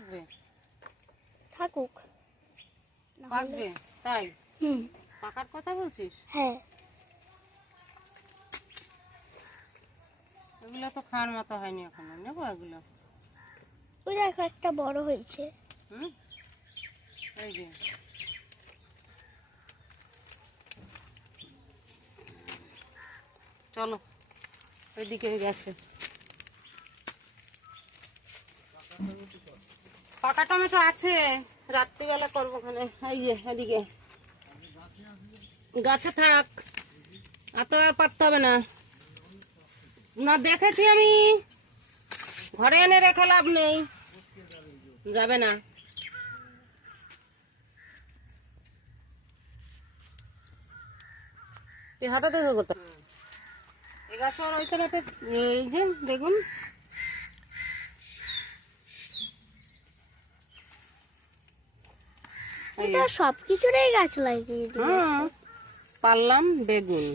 পাকবে? থাকুক। পাকবে তাই? হুম। পাকার কথা বলছিস? হ্যাঁ। এগুলো তো খাওয়ার মতো হয়নি এখনো, নেবো এগুলো? ওই দেখো একটা বড় হয়েছে। হুম, এই যে চলো ওইদিকে গেছে। পাকা টমেটো আছে, রাত্রিবেলা করবো ওখানে। এই যে এদিকে গাছে থাক, এত আর পারতে হবে না। না দেখেছি আমি, ঘরে এনে রেখে লাভ নেই, যাবে না। তুই হঠাৎ কোথায় এই গাছ ওই সাথে? এই যে বেগুন, এটা সবকিছুরই গাছ লাগিয়ে দিয়েছে। পারলাম বেগুন।